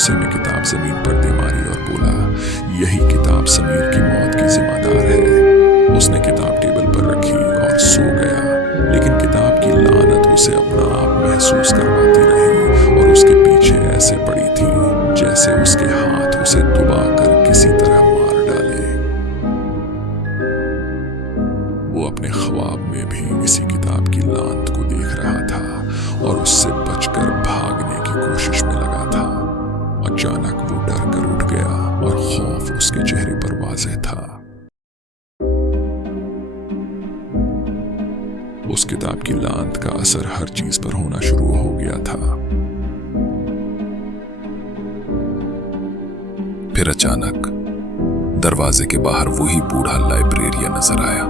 गुस्से में किताब जमीन पर दे मारी और बोला, यही किताब समीर की मौत की जिम्मेदार है। उसने किताब टेबल पर रखी और सो गया, लेकिन किताब की लानत उसे अपना आप महसूस करवाती रही और उसके पीछे ऐसे पड़ी थी जैसे उसके हाथ उसे दबाकर किसी तरह मार डाले। वो अपने ख्वाब में भी इसी किताब की लानत को देख रहा था और उससे बचकर भागने की कोशिश में लगा था। अचानक वो डर कर उठ गया और खौफ उसके चेहरे पर वाज़ेह था। उस किताब की लानत का असर हर चीज पर होना शुरू हो गया था। फिर अचानक दरवाजे के बाहर वही बूढ़ा लाइब्रेरियन नजर आया।